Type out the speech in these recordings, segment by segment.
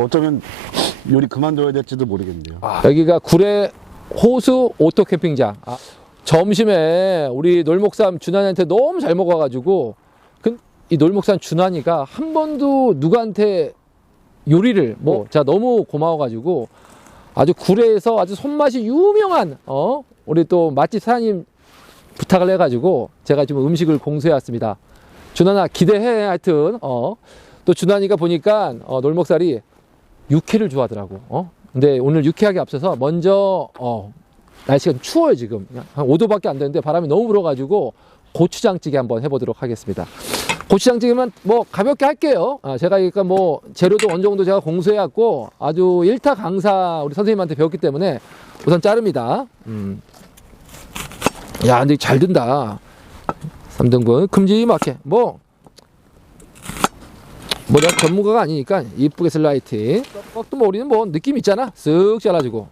저 어쩌면 요리 그만둬야 될지도 모르겠네요. 여기가 구례 호수 오토 캠핑장. 아, 점심에 우리 놀목삼 준환이한테 너무 잘 먹어가지고 그, 이 놀목삼 준환이가 한 번도 누구한테 요리를 뭐 제가 너무 고마워가지고 아주 구례에서 아주 손맛이 유명한 어 우리 또 맛집 사장님 부탁을 해가지고 제가 지금 음식을 공수해 왔습니다. 준환아 기대해 하여튼 어또 준환이가 보니까 어, 놀목살이 육회를 좋아하더라고. 어? 근데 오늘 육회하기 앞서서 먼저 어, 날씨가 좀 추워요 지금 한 5도밖에 안 되는데 바람이 너무 불어가지고 고추장찌개 한번 해보도록 하겠습니다. 고추장찌개만 뭐 가볍게 할게요. 아, 제가 그러니까 뭐 재료도 어느 정도 제가 공수해왔고 아주 일타 강사 우리 선생님한테 배웠기 때문에 우선 자릅니다. 음. 야, 근데 잘 든다. 3등분 큼지막해. 뭐 뭐 내가 전문가가 아니니까 이쁘게 슬라이팅 꺾도 뭐 우리는 뭐 느낌 있잖아 쓱 잘라주고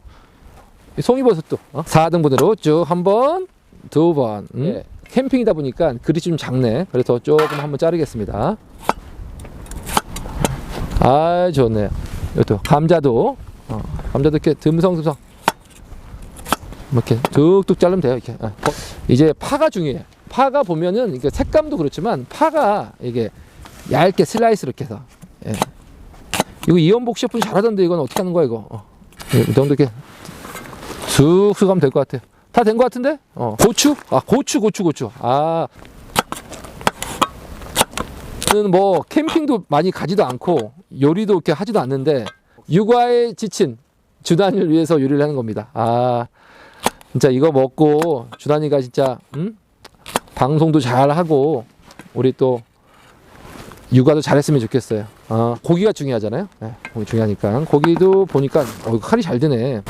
이 송이버섯도 어? 4등분으로 쭉 한 번, 두 번. 음? 예, 캠핑이다 보니까 그릇이 좀 작네. 그래서 조금 한번 자르겠습니다. 아, 좋네요. 이것도 감자도 어, 감자도 이렇게 듬성듬성 이렇게 툭툭 자르면 돼요. 이렇게. 어. 어, 이제 파가 중요해. 파가 보면은 이게 색감도 그렇지만 파가 이게 얇게 슬라이스로 해서. 예. 이거 이연복 셰프는 잘하던데 이건 어떻게 하는 거야 이거? 어. 이 정도 이렇게 쑥쑥 하면 될 것 같아요. 다 된 것 같은데? 어. 고추? 아 고추 고추 고추. 아. 저는 뭐 캠핑도 많이 가지도 않고 요리도 이렇게 하지도 않는데 육아에 지친 주단이를 위해서 요리를 하는 겁니다. 아. 진짜 이거 먹고 주단이가 진짜 음? 방송도 잘 하고 우리 또 육아도 잘했으면 좋겠어요. 어, 고기가 중요하잖아요. 네, 고기 중요하니까 고기도 보니까 어, 칼이 잘 드네.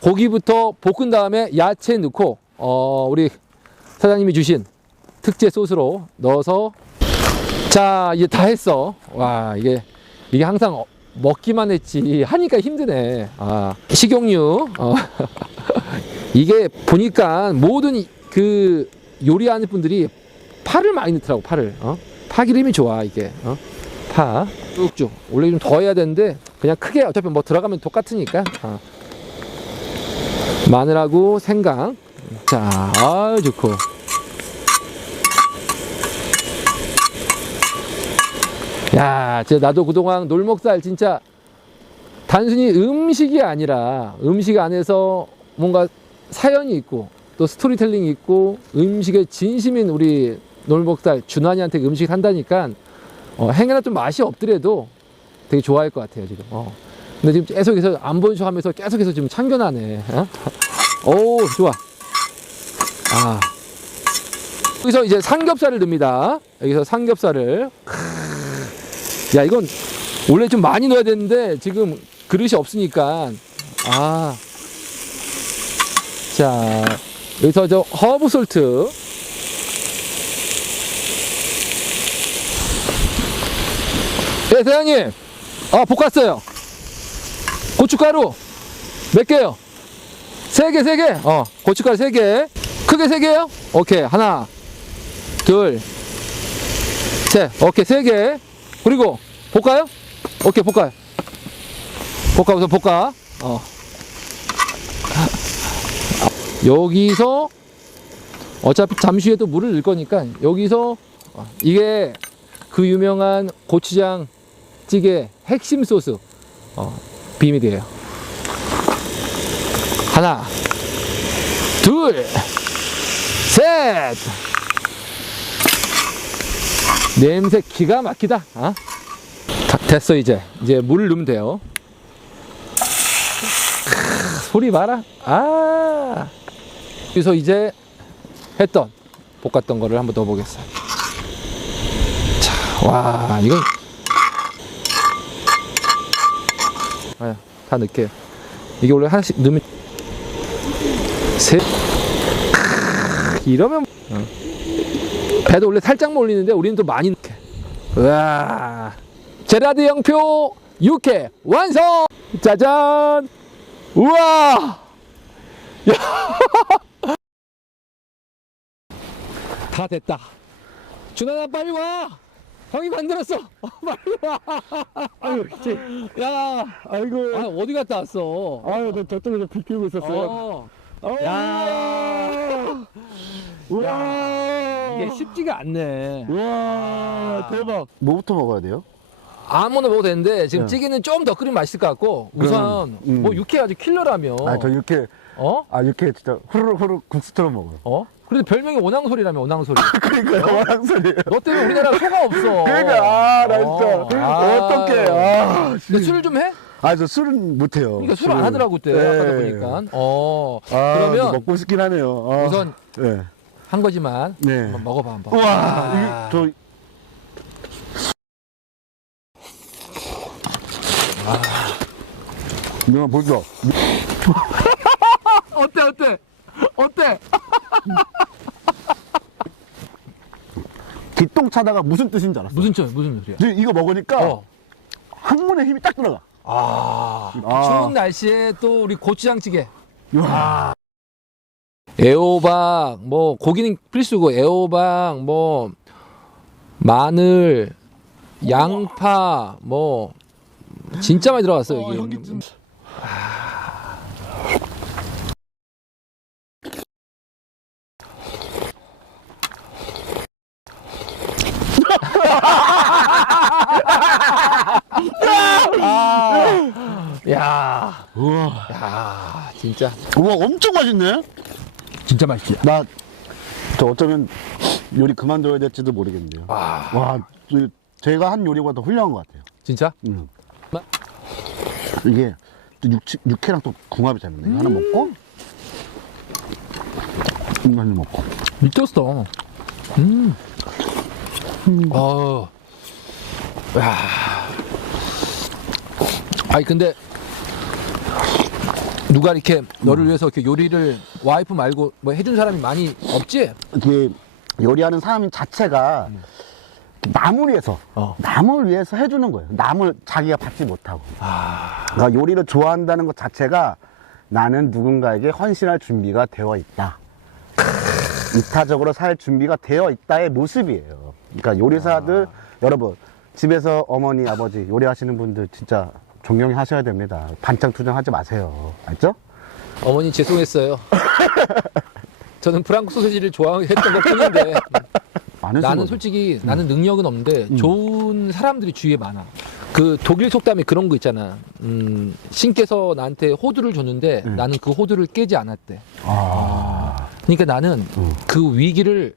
고기부터 볶은 다음에 야채 넣고 어, 우리 사장님이 주신 특제 소스로 넣어서 자 이제 다 했어. 와 이게 이게 항상 어, 먹기만 했지 하니까 힘드네. 아 식용유 어. 이게 보니까 모든 이- 그 요리하는 분들이 파를 많이 넣더라고 파를. 어? 파 기름이 좋아 이게. 어? 파. 쭉쭉. 원래 좀 더 해야 되는데 그냥 크게 어차피 뭐 들어가면 똑같으니까. 어. 마늘하고 생강. 자 아, 좋고. 야 진짜 나도 그동안 놀목살 진짜 단순히 음식이 아니라 음식 안에서 뭔가 사연이 있고 또 스토리텔링이 있고 음식에 진심인 우리 놀목살 준환이한테 음식 한다니까 어, 행여나 좀 맛이 없더라도 되게 좋아할 것 같아요 지금. 어. 근데 지금 계속해서 안본척 하면서 계속해서 지금 참견하네. 어? 오 좋아. 아 여기서 이제 삼겹살을 넣습니다. 여기서 삼겹살을. 크으. 야 이건 원래 좀 많이 넣어야 되는데 지금 그릇이 없으니까 아. 자, 여기서 저 허브 솔트. 네, 대장님. 아, 볶았어요. 고춧가루. 몇 개요? 세 개, 세 개. 어, 고춧가루 세 개. 크게 세 개요? 오케이. 하나, 둘, 셋. 오케이. 세 개. 그리고, 볶아요? 오케이, 볶아요. 볶아, 우선 볶아. 어. 여기서 어차피 잠시 후에 또 물을 넣을 거니까 여기서 어, 이게 그 유명한 고추장 찌개 핵심 소스 어, 비밀이에요. 하나, 둘, 셋. 냄새 기가 막히다. 어? 다- 됐어 이제 이제 물을 넣으면 돼요. 크, 소리 봐라. 아. 그래서 이제 했던 볶았던 거를 한번 넣어보겠어요. 자, 와 이건 아, 다 넣을게요. 이게 원래 하나씩 넣으면 세 이러면 어. 배도 원래 살짝만 올리는데 우리는 또 많이 넣게. 우와 제라드 영표 육회 완성. 짜잔. 우와. 다 됐다. 준하나 빨리 와. 형이 만들었어. 어, 빨리 와. 아유, 제, 야, 아이고. 아, 어디 갔다 왔어? 아유, 나 저쪽에서 비 피우고 있었어요. 어, 어. 야. 우와. 이게 쉽지가 않네. 우와, 대박. 뭐부터 먹어야 돼요? 아무나 먹어도 되는데 지금 네. 찌개는 좀 더 끓이면 맛있을 것 같고 우선 음. 뭐 육회 아주 킬러라며. 아, 저 이렇게, 어? 아, 이렇게 진짜 후루룩 후루룩 국수처럼 먹어요. 어? 그래도 별명이 오낭소리라며 오낭소리. 그러니까요, 와랑소리예요. 너 때문에 우리나라 소가 없어. 그러니까, 아, 나 진짜. 아. 어떡해. 아, 근데 술을 좀 해? 아, 저 술은 못해요. 그러니까 술안 하더라고 그때 네. 아까도 보니까. 어. 아, 그러면 먹고 싶긴 하네요. 아, 우선 네. 한 거지만 네. 한번 먹어봐 한번. 우와, 아. 이게 저. 누나 보죠? 어때 어때? 어때? 기똥 차다가 무슨 뜻인지 알았어. 무슨 점 무슨 소리야? 근데 이거 먹으니까 어. 항문에 힘이 딱 들어가. 아. 아. 추운 날씨에 또 우리 고추장찌개. 와. 애호박 뭐 고기는 필수고 애호박 뭐 마늘 양파 뭐 진짜 많이 들어갔어 어, 여기. 형 와. 야, 진짜 우와, 엄청 맛있네? 진짜 맛있지. 나, 저 어쩌면 요리 그만둬야 될지도 모르겠네요. 와, 와, 저- 제가 한 요리보다 더 훌륭한 것 같아요. 진짜? 음. 마- 이게 또 육, 육회랑 또 궁합이 잘 맞네. 이거 하나 먹고, 이거 하나 먹고. 미쳤어. 음. 어. 야. 아니 근데 누가 이렇게 너를 위해서 이렇게 요리를 와이프 말고 뭐 해준 사람이 많이 없지? 이게 요리하는 사람 자체가 남을 위해서, 어. 남을 위해서 해주는 거예요. 남을 자기가 받지 못하고. 아, 그러니까 요리를 좋아한다는 것 자체가 나는 누군가에게 헌신할 준비가 되어 있다. 이타적으로 살 준비가 되어 있다의 모습이에요. 그러니까 요리사들 여러분 집에서 어머니 아버지 요리하시는 분들 진짜 존경하셔야 됩니다. 반찬 투정하지 마세요. 알죠? 어머니 죄송했어요. 저는 프랑크 소세지를 좋아했던 것 뿐인데 나는. 솔직히 나는 능력은 없는데 음. 좋은 사람들이 주위에 많아. 그 독일 속담에 그런 거 있잖아. 음, 신께서 나한테 호두를 줬는데 음. 나는 그 호두를 깨지 않았대. 아, 그러니까 나는 음. 그 위기를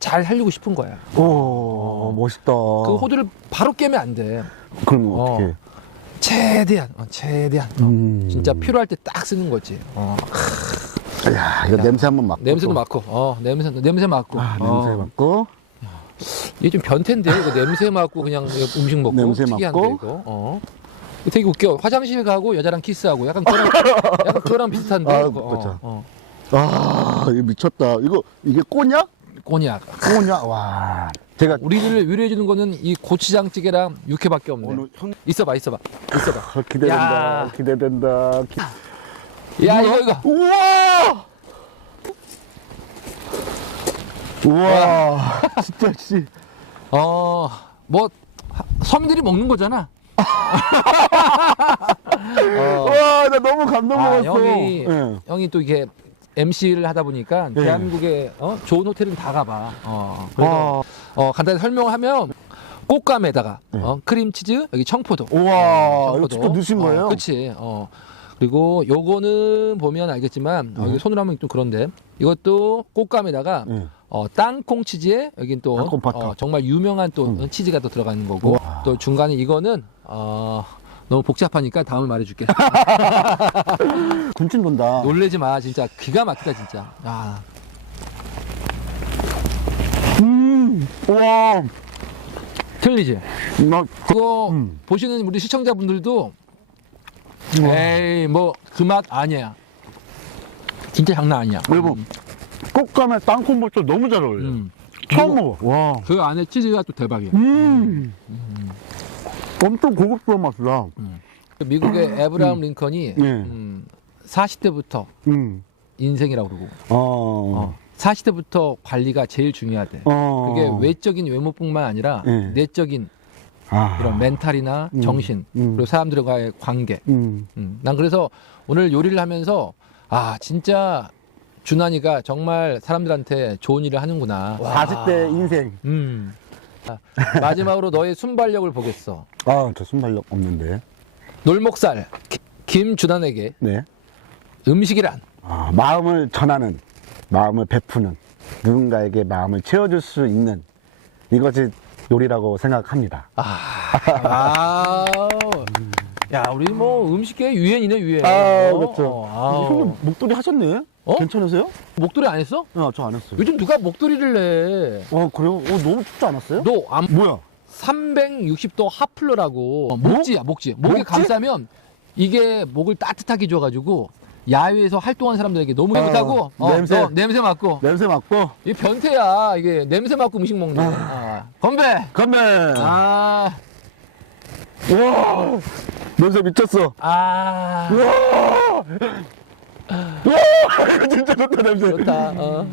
잘 살리고 싶은 거야. 오 멋있다. 그 호두를 바로 깨면 안 돼. 그럼 어. 어떻게? 최대한, 어, 최대한. 어, 음. 진짜 필요할 때 딱 쓰는 거지. 어, 야 이거 냄새 한번 맡고. 냄새도 또. 맡고, 어, 냄새, 냄새 맡고. 아, 어. 냄새 맡고. 이게 좀 변태인데 이거 냄새 맡고 그냥 음식 먹고 냄새 특이한데 맡고. 이거 어 이거 되게 웃겨 화장실 가고 여자랑 키스하고 약간 그런 약간 그거랑 비슷한데 아, 이거. 그렇죠. 어, 아 이거 미쳤다. 이거 이게 꼬냐? 어. 꼬냑 꼬냐? 와. 제가 우리를 위로해 주는 거는 이 고추장찌개랑 육회밖에 없네 오늘 형 있어봐 있어봐 있어봐 아, 기대된다. 야. 기대된다. 기... 야 이거 이거 우와! 우와! 진짜 씨. 어뭐 서민들이 먹는 거잖아 어, 와, 나 너무 감동 아, 먹었어. 형이 예. 형이 또 이게 MC를 하다 보니까 네. 대한민국에 어? 좋은 호텔은 다 가봐 어, 그래서 와. 어, 간단히 설명하면 꽃감에다가 네. 어, 크림치즈 여기 청포도 우와, 이거 직접 넣으신 어, 거예요? 그치 어. 그리고 요거는 보면 알겠지만 어, 네. 이거 손으로 하면 좀 그런데 이것도 꽃감에다가 예. 어, 땅콩 치즈에 여긴 또 땅콩. 어, 정말 유명한 또 음. 치즈가 또 들어가는 거고. 또 중간에 이거는 어, 너무 복잡하니까 다음에 말해줄게 군침 돈다. 놀래지 마 진짜 기가 막히다 진짜 아, 음, 우와. 틀리지 나, 그거 음. 보시는 우리 시청자분들도 우와. 에이 뭐 그 맛 아니야 진짜 장난 아니야 여러분, 꽃감에 땅콩버터 너무 잘 어울려. 요 음. 처음 먹어. 와. 그 안에 치즈가 또 대박이야 음. 엄청 고급스러운 맛이다. 그 미국의 에브라함 링컨이 네. 음, 40대부터 음. 인생이라고 그러고 어. 40대부터 관리가 제일 중요하대. 어. 그게 외적인 외모뿐만 아니라 네. 내적인 아. 이런 멘탈이나 음, 정신 음. 그리고 사람들과의 관계. 음. 음, 난 그래서 오늘 요리를 하면서 아 진짜 준환이가 정말 사람들한테 좋은 일을 하는구나. 40대 인생. 음. 아, 마지막으로 너의 순발력을 보겠어. 아, 저 순발력 없는데. 놀목살 기- 김준환에게 네. 음식이란 아, 마음을 전하는, 마음을 베푸는, 누군가에게 마음을 채워줄 수 있는 이것이 요리라고 생각합니다. 아, 아, 야 우리 뭐 음식계 유행이네 유행. 아, 어, 그렇죠. 아, 목도리 하셨네? 어? 괜찮으세요? 목도리 안 했어? 아, 저안 했어요. 요즘 누가 목도리를 내? 어, 그래요? 어, 너무 춥지 않았어요? 너 안, 뭐야? 360도 하플러라고 목지야 목지 목에 목지? 감싸면 이게 목을 따뜻하게 줘가지고 야외에서 활동한 사람들에게 너무 어, 행복하고 어, 냄새. 너 냄새 맡고 냄새 맡고. 이 변태야 이게 냄새 맡고 음식 먹네 아, 건배 건배! 아, 와! 냄새 미쳤어. 아 와! 진짜 좋다, 냄새. 좋다 어.